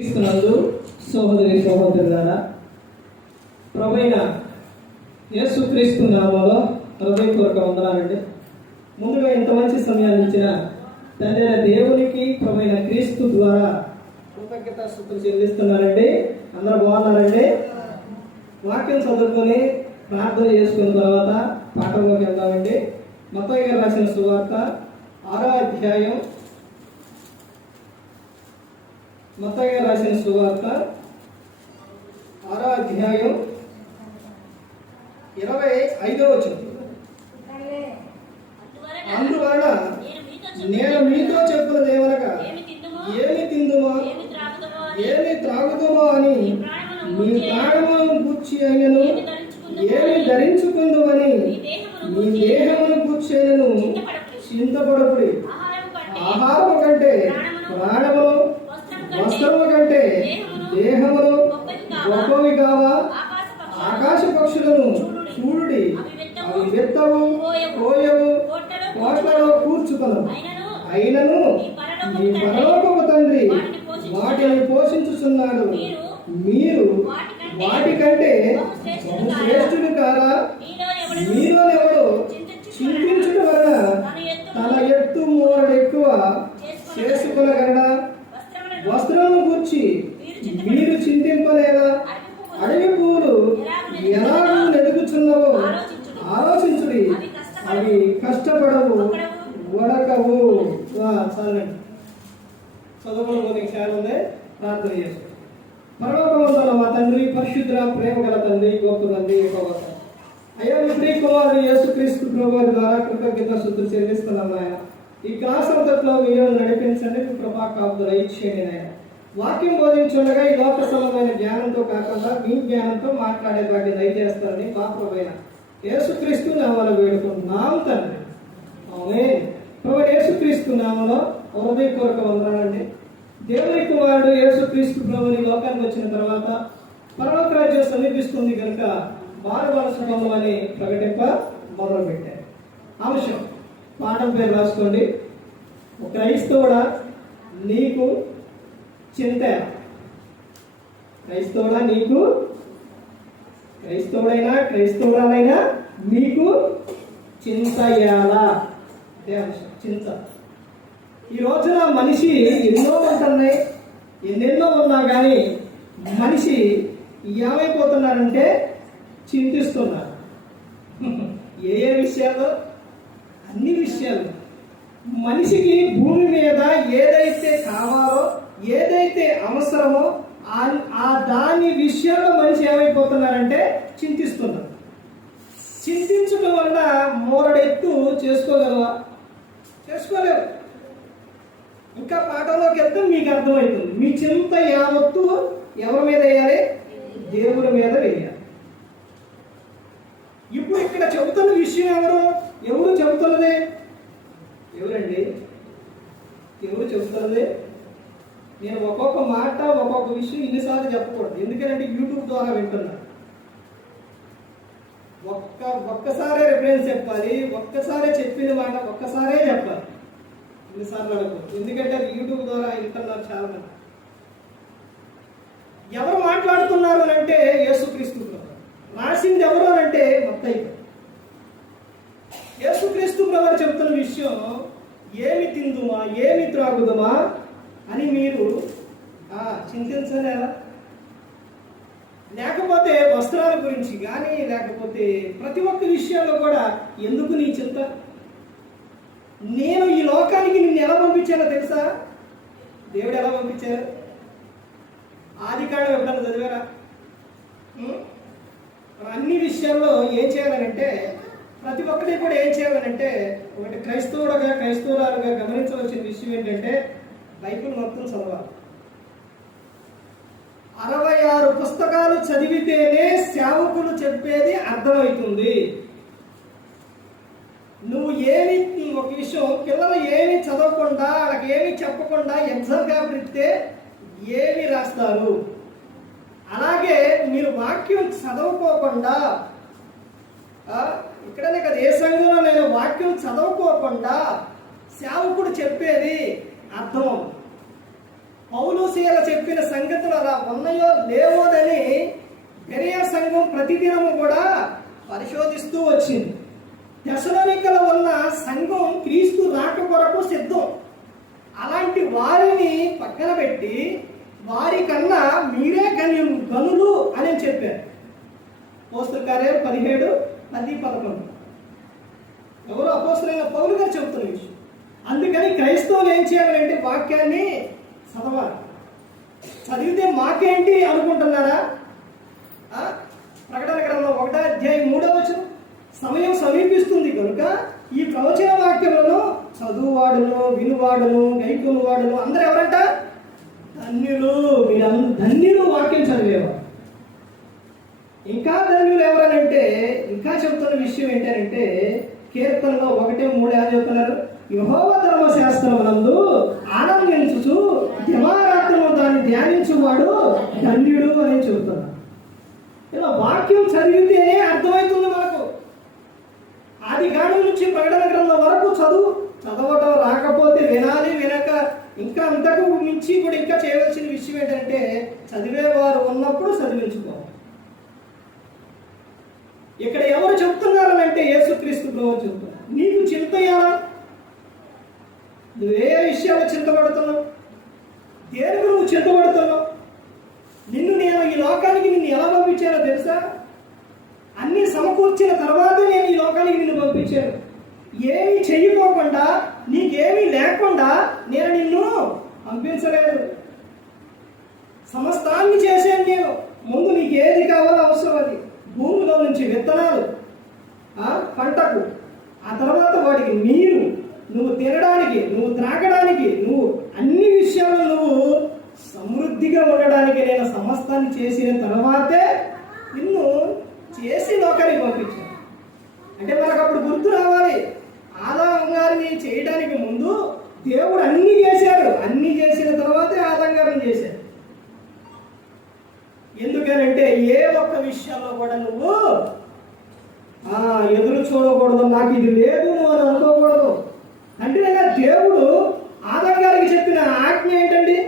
క్రీస్తునందు సహోదరి సహోదరులారా, ప్రభువైన యేసుక్రీస్తు నామములో హృదయపూర్వక వందనాలండి. ముందుగా ఇంత మంచి సమయాన్ని ఇచ్చిన తండ్రి దేవునికి ప్రభువైన క్రీస్తు ద్వారా కృతజ్ఞతాస్తుతులు చెల్లిస్తున్నారండి. అందరూ బాగున్నారండి? వాక్యం చదువుకొని ప్రార్థన చేసుకున్న తర్వాత పాఠంలోకి వెళ్దామండి. మత్తయి గారు రాసిన సువార్త 6వ అధ్యాయం, మత్తయి గారు రాసిన సువార్త 6వ అధ్యాయం 25వ వచనం. అందువలన నేను మీతో చెప్పున్నది ఏమనగా, ఏమి తిందుమో ఏమి త్రాగుదుమో అని మీ ప్రాణమును గూర్చి అయినను ఏమి ధరించుకుందుమని మీ దేహమును గూర్చి అయినను చింతపడకుడి. ఆహారము కంటే ప్రాణమును, వస్త్రము కంటే దేహమును గొప్పవి కావా? ఆకాశ పక్షులను చూడుడి, అవి విత్తవు, కోయవు, కోట్లలో కూర్చుకొనవు, అయినను మీ పరలోకపు తండ్రి వాటిని పోషించుచున్నాడు. మీరు వాటికంటే శ్రేష్ఠుడు కారా? మీలోనెవడు చింతించుట వలన తన ఎత్తు మూరడు ఎక్కువ చేసుకొనగలడా? వస్త్రమును గూర్చి మీరు చింతింపలేదా? అడవి పువ్వులు ఎలాగూ ఎదుగుచున్నవో ఆలోచించుడి, అవి కష్టపడవు, వడకవు. చాలండి, చదువుకోవడానికి చాలా ఉంది. ప్రార్థన చేస్తాం. పరలోకమందున్న మా తండ్రి, పరిశుద్ధ ప్రేమ గల తండ్రి, గొప్ప తండ్రి, అయ్యా మీ ప్రియ కుమారుడు యేసుక్రీస్తు ప్రభువారి ద్వారా కృతజ్ఞతాస్తుతులు చెల్లిస్తున్నాం నాయన. ఈ క్లాస్ అంతట్లో మీరు నడిపించండి, మీ కృపా కాపుదల ఇచ్చేయండి నాయన. వాక్యం బోధించుండగా ఈ లోక సంబంధమైన జ్ఞానంతో కాకుండా మీ జ్ఞానంతో మాట్లాడే వాటిని దయచేస్తారని మా ప్రభువైన యేసుక్రీస్తు నామములో వేడుకుంటున్నాం తండ్రి. ఆమేన్. ప్రభువైన యేసుక్రీస్తు నామములో హృదయపూర్వక వందనాలండి. దేవుని కుమారుడు యేసుక్రీస్తు ప్రభుని లోకానికి వచ్చిన తర్వాత పరలోక రాజ్యం సమీపిస్తుంది కనుక మానవలస పొందమని ప్రకటింప మొదలుపెట్టారు. అంశం పాఠం పేరు రాసుకోండి. క్రైస్తవుడా నీకు చింత? క్రైస్తవుడా నీకు, క్రైస్తవుడైనా మీకు చింత ఎలా? అదే అంశం, చింత. ఈ రోజున మనిషి ఎన్నో ఉంటున్నాయి, ఎన్నెన్నో ఉన్నా కానీ మనిషి ఏమైపోతున్నారంటే చింతిస్తున్నారు. ఏ విషయాలు? అన్ని విషయాలు. మనిషికి భూమి మీద ఏదైతే కావాలో, ఏదైతే అవసరమో ఆ దాని విషయంలో మనిషి ఏమైపోతున్నారంటే చింతిస్తున్నారు. చింతించడం వల్ల మూరడెత్తు చేసుకోగలవా? చేసుకోలేవు. ఇంకా పాఠంలోకి వెళ్తే మీకు అర్థమవుతుంది. మీ చింత యావత్తు ఎవరి మీద వేయాలి? దేవుని మీద వేయాలి. ఇప్పుడు ఇక్కడ చెబుతున్న విషయం ఎవరు చెబుతున్నది? ఎవరండి? ఎవరు చెబుతున్నది? నేను ఒక్కొక్క మాట, ఒక్కొక్క విషయం ఇన్నిసార్లు చెప్పకూడదు. ఎందుకంటే యూట్యూబ్ ద్వారా వింటున్నా. ఒక్కసారే రిఫరెన్స్ చెప్పాలి, ఒక్కసారే చెప్పిన మాట ఒక్కసారే చెప్పాలి, ఇన్నిసార్లు అనకూడదు. ఎందుకంటే అది యూట్యూబ్ ద్వారా వింటున్నారు చాలా మంది. ఎవరు మాట్లాడుతున్నారు అంటే యేసుక్రీస్తు ప్రభు. రాసింది ఎవరు అంటే మత్తయి. యేసుక్రీస్తు ప్రభు చెబుతున్న విషయం, ఏమి తిందుమా ఏమి త్రాగుదుమా అని మీరు చింతించలేరా? లేకపోతే వస్త్రాల గురించి కానీ, లేకపోతే ప్రతి ఒక్క విషయంలో కూడా ఎందుకు నీ చింత? నేను ఈ లోకానికి నిన్ను ఎలా పంపించానో తెలుసా? దేవుడు ఎలా పంపించారు? ఆదికాండం ఎప్పుడన్నా చదివారా? అన్ని విషయాల్లో ఏం చేయాలనంటే, ప్రతి ఒక్కటి కూడా ఏం చేయాలనంటే, ఒకటి క్రైస్తవురాలుగా గమనించవలసిన విషయం ఏంటంటే బైబిల్ మొత్తం చదవాలి. 66 పుస్తకాలు చదివితేనే సేవకులు చెప్పేది అర్థమవుతుంది. నువ్వు ఒక విషయం పిల్లలు ఏమి చదవకుండా, వాళ్ళకి ఏమి చెప్పకుండా ఎగ్జామ్ పేపర్ ఇస్తే ఏమి రాస్తారు? అలాగే మీరు వాక్యం చదవుకోకుండా, ఇక్కడనే కదా ఏ సంఘంలో నేను వాక్యం చదవుకోకుండా సేవకుడు చెప్పేది అర్థం. పౌలు శీల చెప్పిన సంగతి ఉన్నాయో లేవోనని బెరియా సంఘం ప్రతిదినము కూడా పరిశోధిస్తూ వచ్చింది. తెసలోనికలో ఉన్న సంఘం క్రీస్తు రాక కొరకు సిద్ధం. అలాంటి వారిని పక్కన పెట్టి వారి కన్నా మీరే గనులు అని చెప్పారు. అపోస్తలుల కార్యాలు 17:10-11. ఎవరు? అపోస్తలులైన పౌలు గారు చెబుతున్న విషయం. అందుకని క్రైస్తవులు ఏం చేయాలంటే వాక్యాన్ని చదవాలి. చదివితే మాకేంటి అనుకుంటున్నారా? ప్రకటన గ్రంథం 1:3 సమయం సమీపిస్తుంది కనుక ఈ ప్రవచన వాక్యములను చదువువాడును, వినువాడును, గైకొనువాడును అందరూ ఎవరంట? ధన్యులు. మీరు ధన్యులు వాక్యం చదివేవారు. ఇంకా ధన్యులు ఎవరనంటే ఇంకా చెబుతున్న విషయం ఏంటంటే కీర్తనలో 1:3 చెప్తున్నారు, యెహోవా ధర్మశాస్త్రమునందు ఆనందించుచు దివారాత్రము దాన్ని ధ్యానించువాడు ధన్యుడు అని చెబుతున్నారు. ఇలా వాక్యం చదివితేనే అర్థమవుతుంది మనకు. ఆది కాండం నుంచి ప్రకటన గ్రంథం వరకు చదవటం రాకపోతే వినాలి. వినక ఇంకా అంతకు మించి కూడా ఇంకా చేయవలసిన విషయం ఏంటంటే చదివేవారు ఉన్నప్పుడు చదివించుకోవాలి. ఇక్కడ ఎవరు చెప్తున్నారనంటే యేసుక్రీస్తు ప్రభువు చెప్తున్నారు. నీకు చింతయ్యారా? నువ్వే విషయాలు చింతపడుతున్నావు? దేనికి నువ్వు చింతపడుతున్నావు? నేను ఈ లోకానికి నిన్ను ఎలా పంపించానో తెలుసా? అన్ని సమకూర్చిన తర్వాత నేను ఈ లోకానికి నిన్ను పంపించాను. ఏమీ చెయ్యకోకుండా, నీకేమీ లేకుండా నేను నిన్ను పంపించలేదు. సమస్తాన్ని చేశాను నేను. ముందు నీకు ఏది కావాలో అవసరం అది. భూమిలో నుంచి విత్తనాలు పంటకు, ఆ తర్వాత వాటికి నీరు, నువ్వు తినడానికి, నువ్వు త్రాగడానికి, నువ్వు అన్ని విషయాలు నువ్వు సమృద్ధిగా ఉండడానికి నేను సమస్తాన్ని చేసిన తర్వాతే నిన్ను చేసి లోకానికి పంపించాను. అంటే మనకు అప్పుడు గుర్తు రావాలి, ఆదాము గారిని చేయడానికి ముందు దేవుడు అన్ని చేశాడు. అన్ని చేసిన తర్వాతే ఆదాము గారిని చేశాడు. ఎందుకనంటే ఏ ఒక్క విషయంలో కూడా నువ్వు ఎదురు చూడకూడదు, నాకు ఇది లేదు నువ్వు అని అనుకోకూడదు. అంటే దేవుడు ఆదాము గారికి చెప్పిన ఆజ్ఞ ఏంటండి?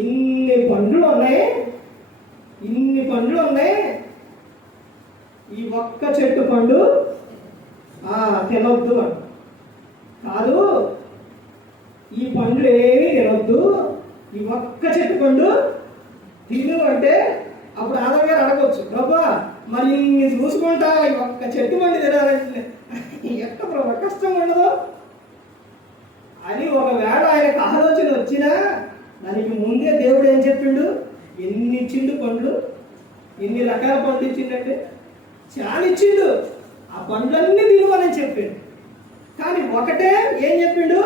ఇన్ని పండ్లు ఉన్నాయి, ఈ ఒక్క చెట్టు పండు తినొద్దు అని కాదు. ఈ పండ్లు ఏమీ తినొద్దు, ఈ ఒక్క చెట్టు పండు తిను అంటే అప్పుడు ఆదాము గారు అడగవచ్చు, ప్రభా మరి ఇన్ని చూసుకుంటా ఈ ఒక్క చెట్టు పండు తినాలంటే ఎక్క ప్రభా కష్టం ఉండదు అని ఒకవేళ ఆయనకు ఆలోచన వచ్చినా దానికి ముందే దేవుడు ఏం చెప్పిండు? ఎన్ని ఇచ్చిండు పండ్లు, ఎన్ని రకాల పండ్లు ఇచ్చిండంటే చాలా ఇచ్చిండు. ఆ పండ్లన్నీ తినమని చెప్పిండు. కానీ ఒకటే ఏం చెప్పిండు?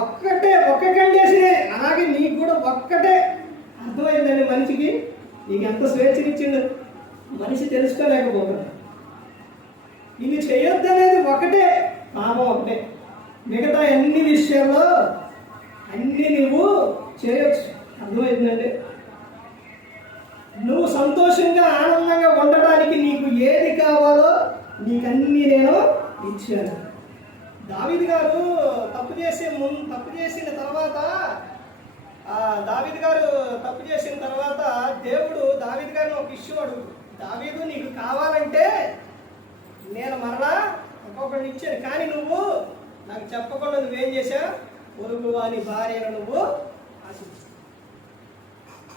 ఒక్క కండేసినే. అలాగే నీకు కూడా ఒక్కటే. అర్థమైందండి మనిషికి? నీకు ఎంత స్వేచ్ఛనిచ్చిండు మనిషి తెలుసుకోలేకపోతున్నాడు. ఇది చేయొద్దనేది ఒకటే, పాపం ఒకటే. మిగతా అన్ని విషయాల్లో అన్ని నువ్వు చేయొచ్చు. అర్థమవుతుందండి? నువ్వు సంతోషంగా ఆనందంగా ఉండడానికి నీకు ఏది కావాలో నీకన్నీ నేను ఇచ్చాను. దావీదు గారు తప్పు చేసిన తర్వాత దేవుడు దావీదు గారిని ఒక విషయం అడుగు, దావీదు నీకు కావాలంటే నేను మరలా ఒక్కొక్కడిని ఇచ్చాను, కానీ నువ్వు నాకు చెప్పకుండా నువ్వేం చేశా? పొరుగు వాని భార్యను నువ్వు ఆశించు.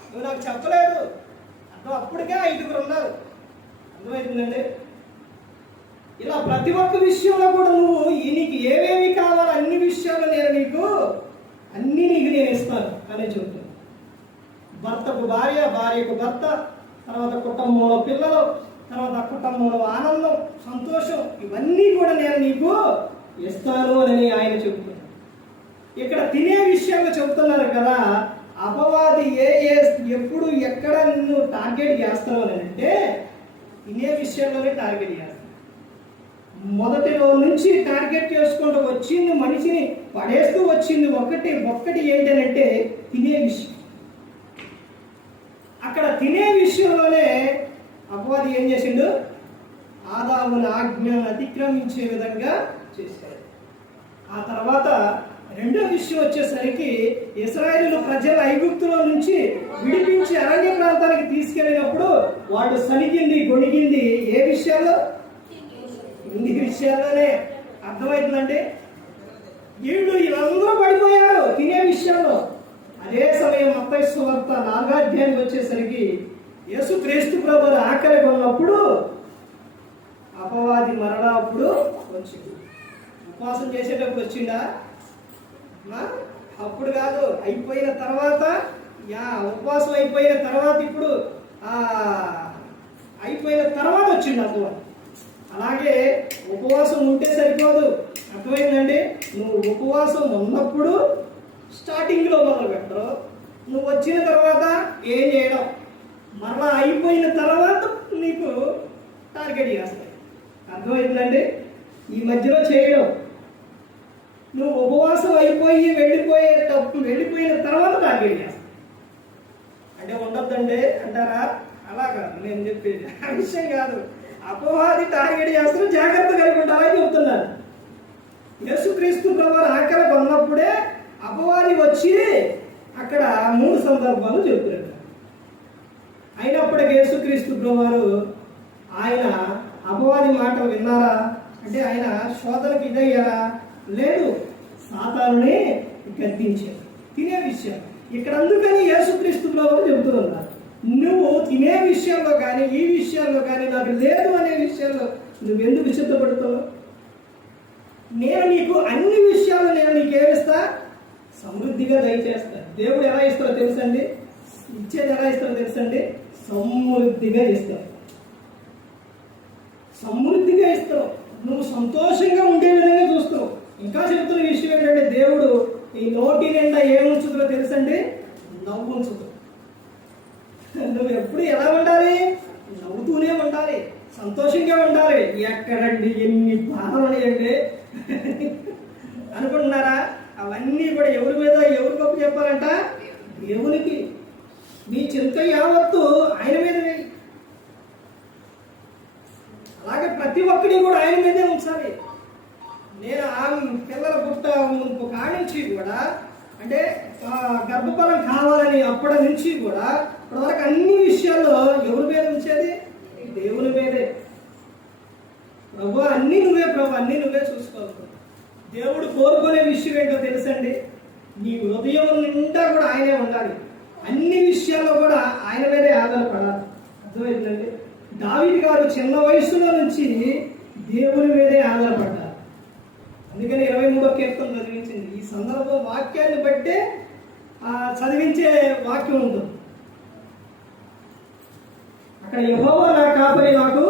నువ్వు నాకు చెప్పలేదు. అప్పటికే 5 ఉన్నారు. అర్థమవుతుందండి? ఇలా ప్రతి ఒక్క విషయంలో కూడా నువ్వు నీకు ఏమేమి కావాలో అన్ని విషయాలు నేను ఇస్తాను అని చెబుతాను. భర్తకు భార్య, భార్యకు భర్త, తర్వాత కుటుంబంలో పిల్లలు, తర్వాత కుటుంబంలో ఆనందం, సంతోషం, ఇవన్నీ కూడా నేను నీకు ఇస్తాను అని ఆయన చెబుతున్నాడు. ఇక్కడ తినే విషయంలో చెబుతున్నారు కదా. అపవాది ఎప్పుడు ఎక్కడ నిన్ను టార్గెట్ చేస్తావు అని అంటే తినే విషయంలోనే టార్గెట్ చేస్తాను. మొదటిలో నుంచి టార్గెట్ చేసుకుంటూ వచ్చింది, మనిషిని పడేస్తూ వచ్చింది ఒక్కటి ఏంటంటే తినే విషయం. అక్కడ తినే విషయంలోనే అపవాది ఏం చేసిండు? ఆదాముని ఆజ్ఞను అతిక్రమించే విధంగా చేశాడు. ఆ తర్వాత రెండో విషయం వచ్చేసరికి ఇశ్రాయేలు ప్రజల ఐగుప్తులో నుంచి విడిపించి అరణ్య ప్రాంతానికి తీసుకెళ్ళినప్పుడు వాడు సనిగింది గొణిగింది ఏ విషయాల్లో? ఇన్ని విషయాల్లోనే. అర్థమవుతుందండి? వీళ్ళందరూ పడిపోయారు తినే విషయంలో. అదే సమయం మత్తయి సువార్త 4వ అధ్యాయం వచ్చేసరికి యేసుక్రీస్తు ప్రభువు ఆకలిగా ఉన్నప్పుడు అపవాది మరలా అప్పుడు వచ్చింది. ఉపవాసం చేసేటప్పుడు వచ్చిందా? అప్పుడు కాదు, అయిపోయిన తర్వాత. ఉపవాసం అయిపోయిన తర్వాత, ఇప్పుడు అయిపోయిన తర్వాత వచ్చింది అపవాది. అలాగే ఉపవాసం ఉంటే సరిపోదు. అర్థమైందండి? నువ్వు ఉపవాసం ఉన్నప్పుడు స్టార్టింగ్లో మొదలు పెట్టరు, నువ్వు వచ్చిన తర్వాత ఏం చేయడం, మరలా అయిపోయిన తర్వాత నీకు టార్గెట్ చేస్తాయి. అర్థమవుతుందండి? ఈ మధ్యలో చేయడం. నువ్వు ఉపవాసం అయిపోయి వెళ్ళిపోయిన తర్వాత టార్గెట్ చేస్తావు. అంటే ఉండొద్దండి అంటారా? అలా కాదు నేను చెప్పేది, ఆ విషయం కాదు. అపవాది టార్గెట్ చేస్తున్నా, జాగ్రత్త కలిగి ఉండాలని చెప్తున్నాను. యేసుక్రీస్తు ప్రభువు ఆకలి కొన్నప్పుడే అపవాది వచ్చి అక్కడ 3 సందర్భాలు చెబుతున్నాడు. అయినప్పటికీ యేసుక్రీస్తు ప్రభువారు ఆయన అపవాది మాటలు విన్నారా అంటే ఆయన శోధనకి ఇదయ్యారా? లేదు, సాతానుని గద్దించారు. తినే విషయం ఇక్కడ. అందుకని యేసుక్రీస్తు ప్రభువు చెబుతున్నారు, నువ్వు తినే విషయంలో కానీ ఈ విషయాల్లో కానీ నాకు లేదు అనే విషయంలో నువ్వెందుకు సిద్ధపడుతావు? నేను నీకు అన్ని విషయాలు నేను నీకేమిస్తా? సమృద్ధిగా దయచేస్తా. దేవుడు ఎలా ఇస్తారో తెలుసండి? ఇచ్చేది ఎలా ఇస్తారో తెలుసండి? సమృద్ధిగా ఇస్తావు. సమృద్ధిగా ఇస్తావు. నువ్వు సంతోషంగా ఉండే విధంగా చూస్తావు. ఇంకా చెబుతున్న విషయం ఏంటంటే దేవుడు ఈ నోటి నిండా ఏముంచుతుందో తెలుసండి? నవ్వు ఉంచుతావు. నువ్వు ఎప్పుడు ఎలా ఉండాలి? నవ్వుతూనే ఉండాలి, సంతోషంగా ఉండాలి. ఎక్కడండి ఎన్ని బాధలు ఉన్నాయండి అనుకుంటున్నారా? అవన్నీ కూడా ఎవరి మీద ఎవరి గొప్ప చెప్పాలంట? దేవునికి. నీ చింత యావత్తు ఆయన మీద వేయి. అలాగే ప్రతి ఒక్కటి కూడా ఆయన మీదే ఉంచాలి. నేను ఆ పిల్లల పుట్ట కానించి కూడా, అంటే గర్భఫలం కావాలని అప్పటి నుంచి కూడా ఇప్పటివరకు అన్ని విషయాల్లో ఎవరి మీద ఉంచేది? దేవుని మీదే. ప్రభు అన్నీ నువ్వే, ప్రభు అన్నీ నువ్వే చూసుకోవాలి. దేవుడు కోరుకునే విషయం ఏంటో తెలుసండి? నీ హృదయం నిండా కూడా ఆయనే ఉండాలి. అన్ని విషయాల్లో కూడా ఆయన మీదే ఆధారపడాలి. అర్థమైందండి? దావీదు గారు చిన్న వయసులో నుంచి దేవుని మీదే ఆధారపడ్డారు. అందుకని 23వ కీర్తన చదివించింది. ఈ సందర్భం వాక్యాన్ని బట్టే చదివించే వాక్యం ఉంటుంది. అక్కడ యెహోవా నా కాపరి, నాకు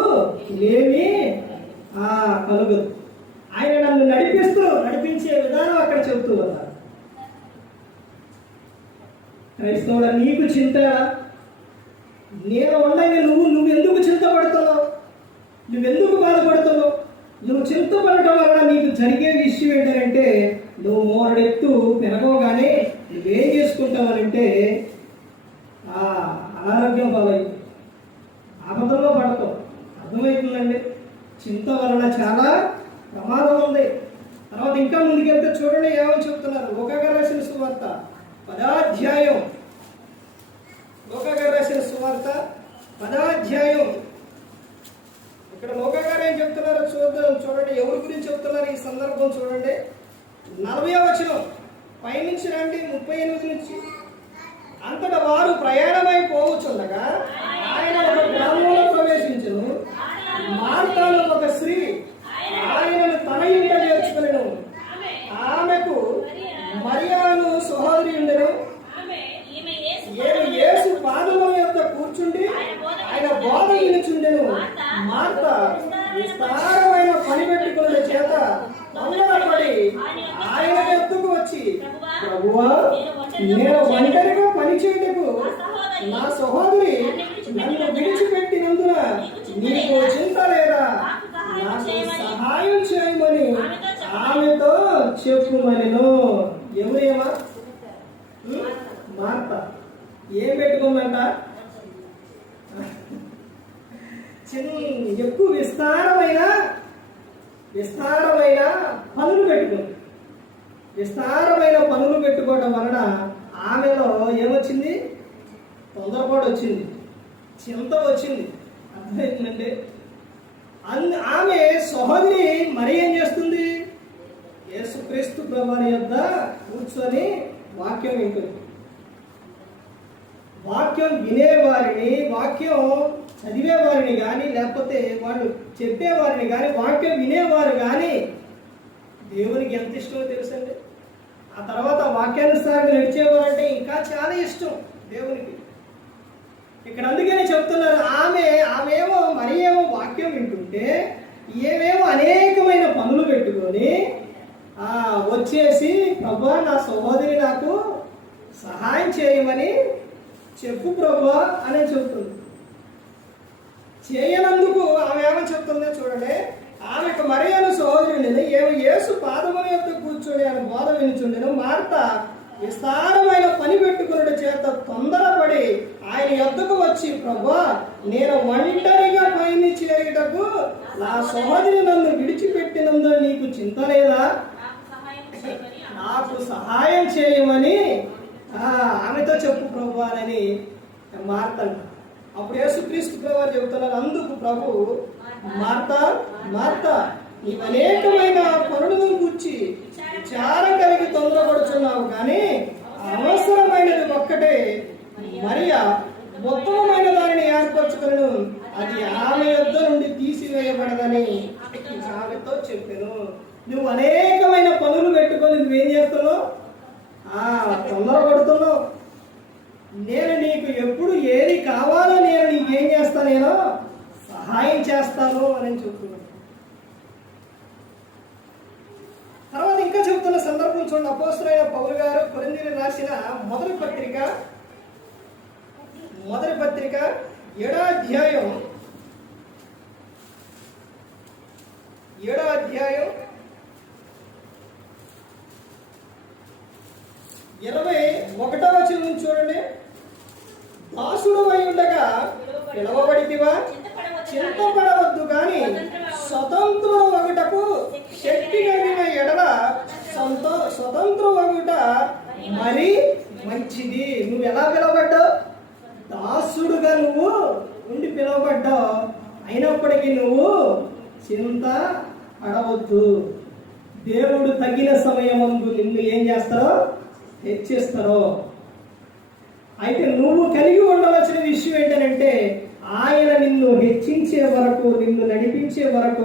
ఏమీ కలుగదు. ఆయన నన్ను నడిపించే విధానం అక్కడ చెబుతూ ఉన్నారు. క్రైస్తవుడా, నీకు చింత? నేను ఉండగా నువ్వు ఎందుకు చింతపడుతున్నావు? నువ్వెందుకు బాధపడుతున్నావు? నువ్వు చింతపడటం వల్ల నీకు జరిగే విషయం ఏంటంటే, నువ్వు మోరడెత్తు పెరగగానే నువ్వేం చేసుకుంటావనంటే అనారోగ్యం పాలవుతుంది, ఆపదల్లో పడతావు. అర్థమవుతుందండి? చింత వలన చాలా ప్రమాదం ఉంది. తర్వాత ఇంకా ముందుకెళ్తే చూడండి ఏమని చెప్తున్నారు. లూకా రాసిన సువార్త 10వ అధ్యాయం. లూకా రాసిన సువార్త 10వ అధ్యాయం. ఇక్కడ లూకా గారు ఏం చెప్తున్నారో చూడండి. ఎవరి గురించి చెప్తున్నారు ఈ సందర్భం చూడండి. 40వ వచనం పైనుంచి రండి, 38 నుంచి. అంతటా వారు ప్రయాణమై పోవచ్చుండగా ఆయన ఒక గ్రామంలో ప్రవేశించును. మార్తాను ఒక స్త్రీ ఆయనను తన ఇంట చేర్చుకునేను. ఆమెకు మరియాను సహోదరి ఉండెను. యేసు పాదముల యొద్ద కూర్చుండి ఆయన బోధ వినుచుండెను. మార్త విస్తారమైన పని పెట్టుకున్న చేత తొందరపడి ఆయన ఎత్తుకు వచ్చి, ప్రభువా, నేను ఒంటరిగా పని చేయటకు నా సహోదరి నన్ను విడిచిపెట్టినందున నీకు చింత లేదా? నాకు సహాయం చేయమని ఆమెతో చెప్పుమనెను. ఎవరేమా? మార్త. ఏం పెట్టుకుందంట? ఎక్కువ విస్తారమైన పనులు పెట్టుకుంది. విస్తారమైన పనులు పెట్టుకోవడం వలన ఆమెలో ఏమొచ్చింది? తొందరపాటు వచ్చింది, చింత వచ్చింది. అర్థమవుతుందండి? ఆమె సహోదరి మరి ఏం చేస్తుంది? యేసుక్రీస్తు ప్రభువారి యొద్ద కూర్చొని వాక్యం వింటుంది. వాక్యం వినేవారిని, వాక్యం చదివేవారిని కానీ, లేకపోతే వాళ్ళు చెప్పేవారిని కానీ, వాక్యం వినేవారు కానీ దేవునికి ఎంత ఇష్టమో తెలుసండి. ఆ తర్వాత వాక్యానుసారంగా నడిచేవారంటే ఇంకా చాలా ఇష్టం దేవునికి. ఇక్కడ అందుకనే చెప్తున్నారు, ఆమెమో మరి ఏమో వాక్యం వింటుంటే ఏమేమో అనేకమైన పనులు పెట్టుకొని వచ్చేసి ప్రభువా నా సహోదరి నాకు సహాయం చేయమని చెప్పు ప్రభువా అని చెబుతుంది. చేయనందుకు ఆమె ఏమని చెప్తుందో చూడండి. ఆమెకు మరియను సహోదరుని ఏమో యేసు పాదముల యొద్ద కూర్చొని ఆమె బోధ వినుచుండెను. మార్త విస్తారమైన పని పెట్టుకున్న చేత తొందరపడి ఆయన యొద్దకు వచ్చి, ప్రభువా నేను ఒంటరిగా పైని చేయుటకు నా సహోదరి నన్ను విడిచిపెట్టినందు నీకు చింత లేదా? నాకు సహాయం చేయమని ఆమెతో చెప్పు ప్రభువా అని మార్త. అప్పుడు యేసుక్రీస్తు ప్రభువారు చెబుతున్నారు, అందుకు ప్రభు, మార్తా మార్తా నీవు అనేకమైన పనులను గూర్చి విచారం కలిగి తొందరపడుచున్నావు, కానీ అవసరమైనది ఒక్కటే. మరియా ఉత్తమమైన దానిని ఏర్పరచుకును, అది ఆమె యొద్ద నుండి తీసివేయబడదని ఆమెతో చెప్పాను. నువ్వు అనేకమైన పనులు పెట్టుకొని నువ్వేం చేస్తున్నావు? తొందరపడుతున్నావు. నేను నీకు ఎప్పుడు ఏది కావాలో నేను నీకేం చేస్తాను? నేను సహాయం చేస్తాను అని చెప్తున్నాను. తర్వాత ఇంకా చెప్తున్న సందర్భం చూడండి. అపోస్తలుడైన పౌలు గారు కొరింథీయులకు రాసిన మొదటి పత్రిక 7వ అధ్యాయం 21వ వచనం చూడండి. దాసుడు అయి ఉండగా పిలువబడితివా? చింతపడవద్దు, కానీ స్వతంత్రుడు వగుటకు శక్తి కలిగిన ఎడల స్వతంత్ర వగుట మరి మంచిది. నువ్వు ఎలా పిలువబడ్డావు? దాసుడుగా నువ్వు ఉండి పిలువబడ్డావు. అయినప్పటికీ నువ్వు చింత పడవద్దు. దేవుడు తగిన సమయమందు నిన్ను ఏం చేస్తారో హెచ్చిస్తారో. అయితే నువ్వు కలిగి ఉండవలసిన విషయం ఏంటంటే, ఆయన నిన్ను హెచ్చించే వరకు, నిన్ను నడిపించే వరకు